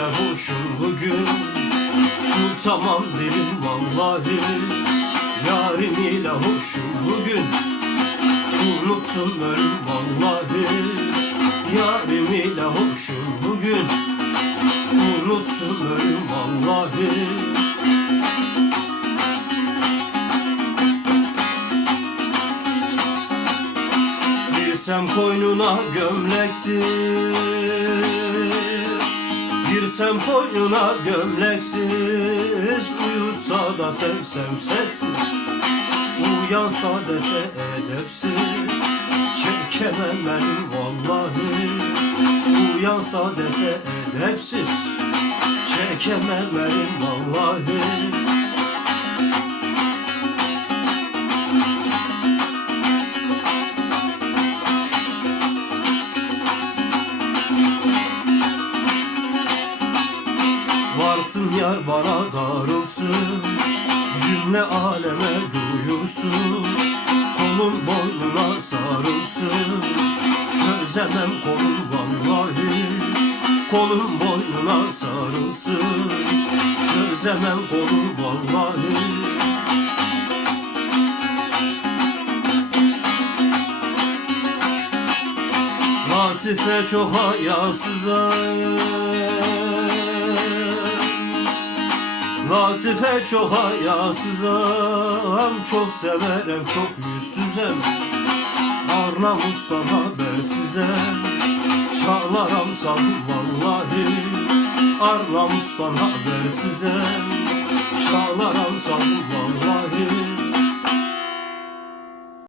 hoşum bugün. Tutamam derim vallahi Yarim ile hoşum bugün. Unuttum ölüm vallahi Yarim ile hoşum bugün. Unuttum ölüm vallahi. Girsem koynuna gömleksiz Girsem koynuna gömleksiz Uyusa da sevsem sessiz. Uyansa dese edepsiz Çekemem benim vallahi. Uyansa dese edepsiz Çekemem benim vallahi Varsın yar bana darılsın Cümle aleme duyursun Kolun boynuna sarılsın. Çözemem kolun vallahi Kolun boynuna sarılsın. Çözemem kolun vallahi. Latife çok hayasız Latife çok hayasızım Çok severim çok yüzsüzem Arnamus'tan habersizem Çağlarım sazım vallahi. Arnamus'tan habersizem Çağlarım sazım vallahi